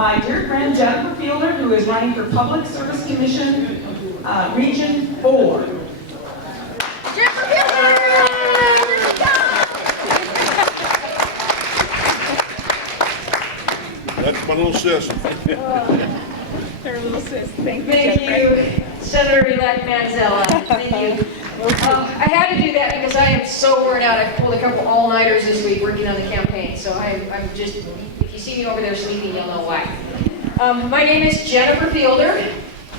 my dear friend Jennifer Fielder, who is running for Public Service Commission, Region 4. Jennifer Fielder! That's my little sis. Her little sis. Thank you, Senator-elect Manzella. Thank you. I had to do that because I am so worn out. I've pulled a couple all-nighters this week working on the campaign, so I'm just, if you see me over there sleeping, you'll know why. My name is Jennifer Fielder.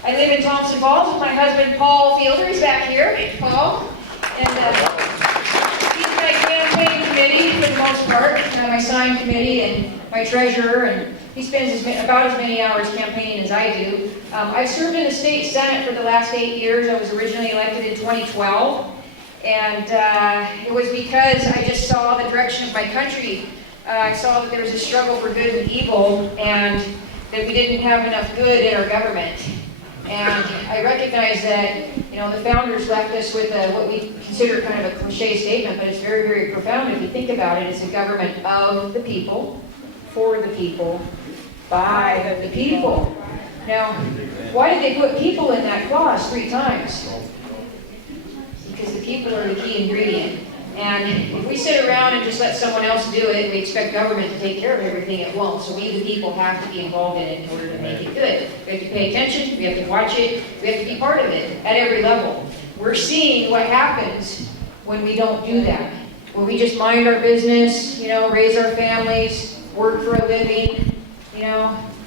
I live in Thompson Falls with my husband, Paul Fielder. He's back here. Paul. And he's my campaign committee for the most part, my sign committee and my treasurer, and he spends about as many hours campaigning as I do. I've served in the state senate for the last 8 years. I was originally elected in 2012, and it was because I just saw the direction of my country. I saw that there was a struggle for good and evil, and that we didn't have enough good in our government. And I recognize that, the founders left us with what we consider kind of a cliche statement, but it's very, very profound if you think about it. It's a government of the people, for the people, by the people. Now, why did they put people in that clause 3 times? Because the people are the key ingredient. And if we sit around and just let someone else do it, we expect government to take care of everything it won't. So we, the people, have to be involved in it in order to make it good. We have to pay attention, we have to watch it, we have to be part of it at every level. We're seeing what happens when we don't do that. When we just mind our business, raise our families, work for a living,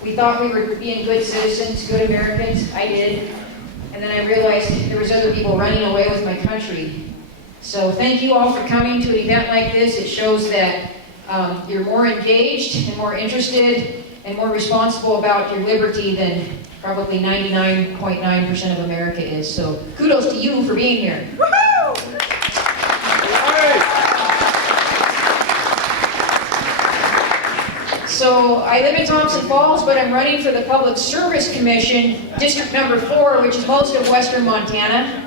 we thought we were being good citizens, good Americans. I did. And then I realized there was other people running away with my country. So thank you all for coming to an event like this. It shows that you're more engaged and more interested and more responsible about your liberty than probably 99.9% of America is. So kudos to you for being here. Woohoo! So I live in Thompson Falls, but I'm running for the Public Service Commission, District Number 4, which is most of western Montana.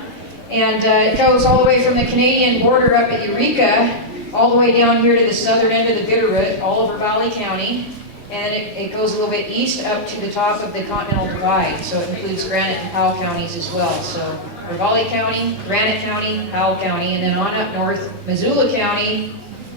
And it goes all the way from the Canadian border up at Eureka, all the way down here to the southern end of the Bitterroot, all over Valley County. And it goes a little bit east up to the top of the Continental Divide. So it includes Granite and Powell counties as well. So Valley County, Granite County, Powell County, and then on up north, Missoula County,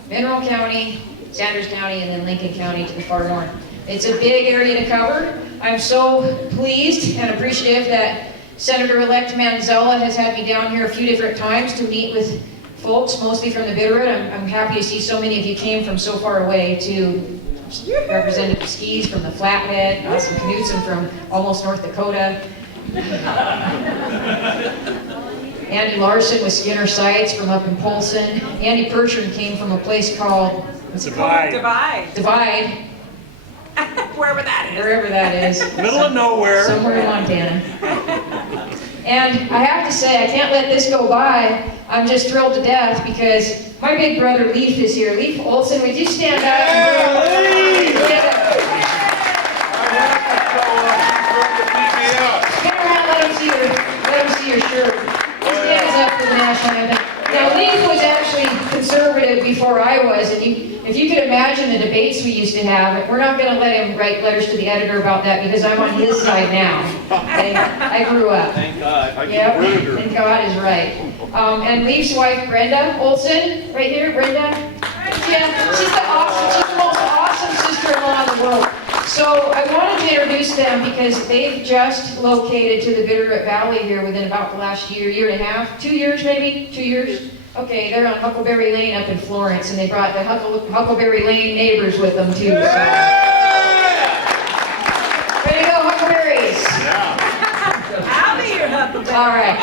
Mineral County, Sanders County, and then Lincoln County to the far north. It's a big area to cover. I'm so pleased and appreciative that Senator-elect Manzella has had me down here a few different times to meet with folks, mostly from the Bitterroot. I'm happy to see so many of you came from so far away, to Representative Skis from the Flathead, Austin Knudsen from almost North Dakota, Andy Larson with Skinner Sites from up in Polson, Andy Pershing came from a place called Divide. Wherever that is. Wherever that is. Middle of nowhere. Somewhere in Montana. And I have to say, I can't let this go by. I'm just thrilled to death because my big brother Leif is here. Leif Olson, would you stand up? Get around, let him see your shirt. He stands up for the national anthem. Now, Leif was actually conservative before I was, and if you could imagine the debates we used to have, we're not going to let him write letters to the editor about that because I'm on his side now. Okay? I grew up. Thank God. Yep, and God is right. And Leif's wife, Brenda Olson, right here, Brenda. Yeah, she's the most awesome sister-in-law in the world. So I wanted to introduce them because they've just located to the Bitterroot Valley here within about the last year and a half, 2 years maybe, 2 years. Okay, they're on Huckleberry Lane up in Florence, and they brought the Huckleberry Lane neighbors with them too. So. Ready to go, Huckleberries? Yeah. Howdy, you Huckleberry. All right.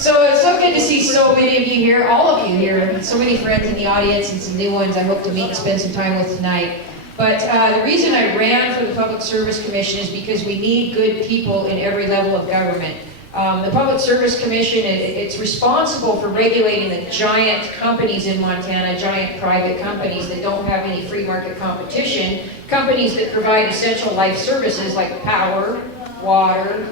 So it's so good to see so many of you here, all of you here, so many friends in the audience and some new ones I hope to meet and spend some time with tonight. But the reason I ran for the Public Service Commission is because we need good people in every level of government. The Public Service Commission, it's responsible for regulating the giant companies in Montana, giant private companies that don't have any free market competition, companies that provide essential life services like power, water,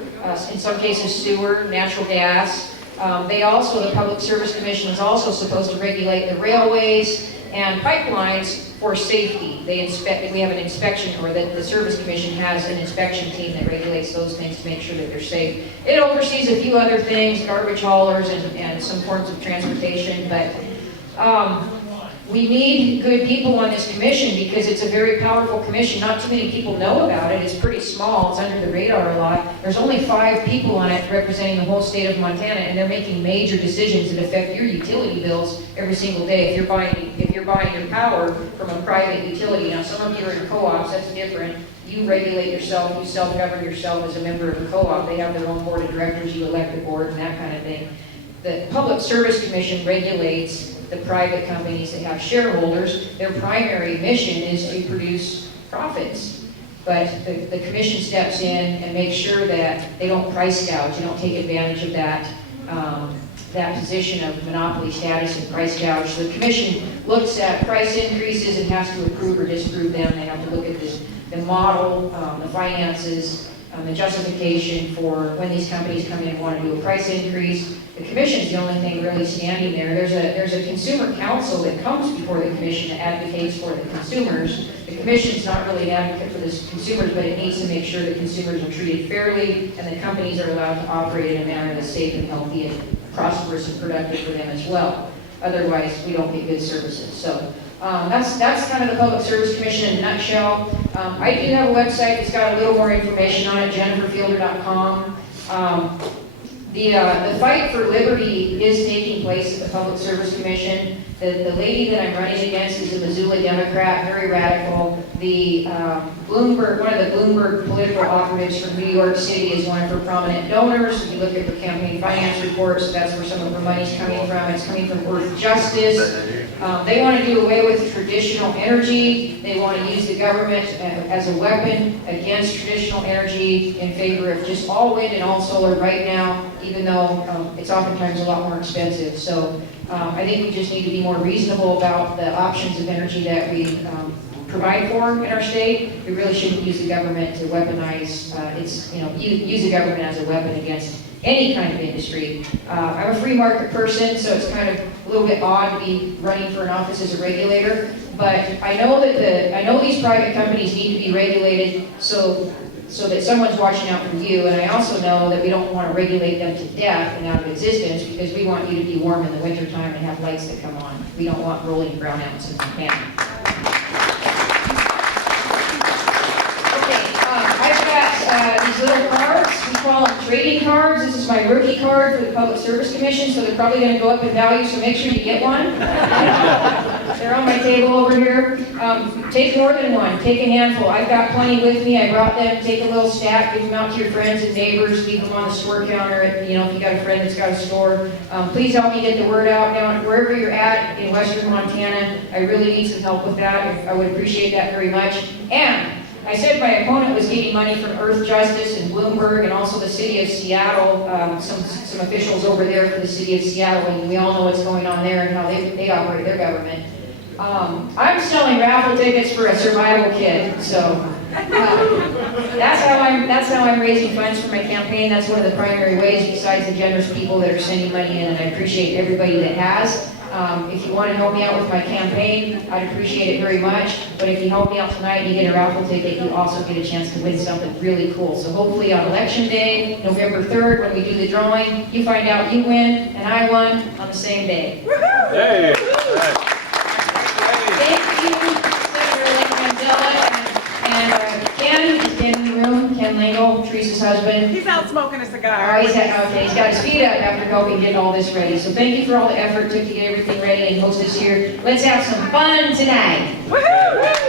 in some cases sewer, natural gas. The Public Service Commission is also supposed to regulate the railways and pipelines for safety. They inspect, we have an inspection, or the Service Commission has an inspection team that regulates those things to make sure that they're safe. It oversees a few other things, garbage haulers and some forms of transportation, but we need good people on this commission because it's a very powerful commission. Not too many people know about it. It's pretty small. It's under the radar a lot. There's only 5 people on it representing the whole state of Montana, and they're making major decisions that affect your utility bills every single day. If you're buying your power from a private utility, now some of you are in co-ops, that's different. You regulate yourself, you self-govern yourself as a member of a co-op. They have their own board of directors, you elect the board and that kind of thing. The Public Service Commission regulates the private companies that have shareholders. Their primary mission is to produce profits. But the commission steps in and makes sure that they don't price gouge, they don't take advantage of that position of monopoly status and price gouge. So the commission looks at price increases and has to approve or disapprove them. They have to look at the model, the finances, the justification for when these companies come in and want to do a price increase. The commission is the only thing really standing there. There's a consumer council that comes before the commission that advocates for the consumers. The commission's not really an advocate for the consumers, but it needs to make sure that consumers are treated fairly and the companies are allowed to operate in a manner that's safe and healthy and prosperous and productive for them as well. Otherwise, we don't get good services. So that's kind of the Public Service Commission in a nutshell. I do have a website that's got a little more information on it, jenniferfielder.com. The fight for liberty is taking place at the Public Service Commission. The lady that I'm running against is a Missoula Democrat, very radical. The Bloomberg, one of the Bloomberg political operatives from New York City is one of her prominent donors. If you look at her campaign finance reports, that's where some of her money's coming from. It's coming from Earth Justice. They want to do away with traditional energy. They want to use the government as a weapon against traditional energy in favor of just all wind and all solar right now, even though it's oftentimes a lot more expensive. So I think we just need to be more reasonable about the options of energy that we provide for in our state. We really shouldn't use the government to weaponize, use the government as a weapon against any kind of industry. I'm a free market person, so it's kind of a little bit odd to be running for an office as a regulator, but I know that these private companies need to be regulated so that someone's watching out for you, and I also know that we don't want to regulate them to death and out of existence because we want you to be warm in the wintertime and have lights that come on. We don't want rolling brownouts in Montana. I've got these little cards. We call them trading cards. This is my rookie card for the Public Service Commission, so they're probably going to go up in value, so make sure you get one. They're on my table over here. Take more than one. Take a handful. I've got plenty with me. I brought them. Take a little stack. Give them out to your friends and neighbors. Leave them on the store counter. If you got a friend that's got a store. Please help me get the word out. Now, wherever you're at in western Montana, I really need some help with that. I would appreciate that very much. And I said my opponent was getting money from Earth Justice and Bloomberg and also the city of Seattle, some officials over there for the city of Seattle, and we all know what's going on there and how they operate their government. I'm selling raffle tickets for a survival kit, so that's how I'm raising funds for my campaign. That's one of the primary ways, besides the generous people that are sending money in, and I appreciate everybody that has. If you want to help me out with my campaign, I'd appreciate it very much. But if you help me out tonight and you get a raffle ticket, you also get a chance to win something really cool. So hopefully on Election Day, November 3rd, when we do the drawing, you find out you win and I won on the same day. Hey. Thank you, Senator Mandela and Ken, who's in the room, Ken Langle, Teresa's husband. He's out smoking a All cigar. right, he's got his feet up after helping get all this ready. So thank you for all the effort it took to get everything ready and host us here. Let's have some fun tonight. Woohoo!